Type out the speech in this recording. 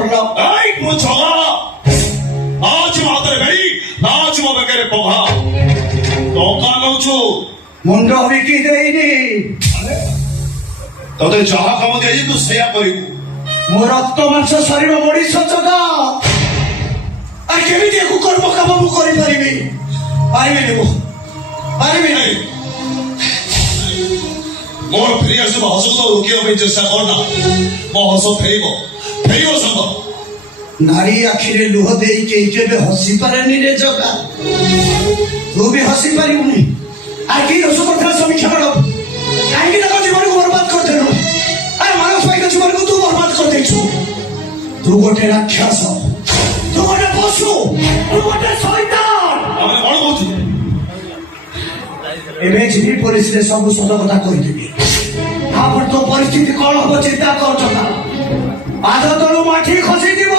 করল? ମୁଁ ଛଗା ନାଚ ମୋ ହାତରେ ବେড়ି ନାଚ ମୋ ବେକରେ ପଘା ଟଙ୍କା ନଉଛୁ ମୁଣ୍ଡ ବିକି ଦେଇନି। ତତେ ଯାହା କାମ ଦିଆଯାଇଛି ତୁ ସେଇଆ କରିବୁ। ମୋ ରକ୍ତ ମାଂସ ଶରୀର ମଣିଷ ଜଗା, ଆଉ କେମିତି ୟାକୁ କର୍ମ କାମ ମୁଁ କରିପାରିବି? ପାରିବିନି, ମୁଁ ପାରିବି ନାହିଁ। ମୋର ଫେରି ଆସିବ ହସକୁ ତ ରୋକିବା ପାଇଁ ଚେଷ୍ଟା କରନା। ମୋ ହସ ଫେରିବ ସାଙ୍ଗ। ନାରୀ ଆଖିରେ ଲୁହ ଦେଇ କେହି କେବେ ହସି ପାରେନି ରେ ଜଗା, ତୁ ବି ହସି ପାରିବୁନି। আর কি রসু করতে সমীক্ষা করো, কাহিঁকি তাଙ୍କ জীবনକୁ বরবাদ କରିଦେଲୁ। আরে ମାନସ ଭାଇଙ୍କ জীবନକୁ ତୁ বরবাদ କରିଦେଇଛୁ। ତୁ ଗୋଟେ ରାକ୍ଷସ, ତୁ ଗୋଟେ ପଶୁ, ତୁ ଗୋଟେ ଶୈତାନ। ଆମେ କଣ କହୁଛୁ? ଏବେ ଯିବି ପୋଲିସରେ ସବୁ ସତ କଥା କହିଦେବି। ତାପରେ ତୋ ପରିସ୍ଥିତି କଣ ହବ ଚିନ୍ତା କର ଜଗା। ପାଦ ତଳୁ ମାଟି ଖସିଯିବ।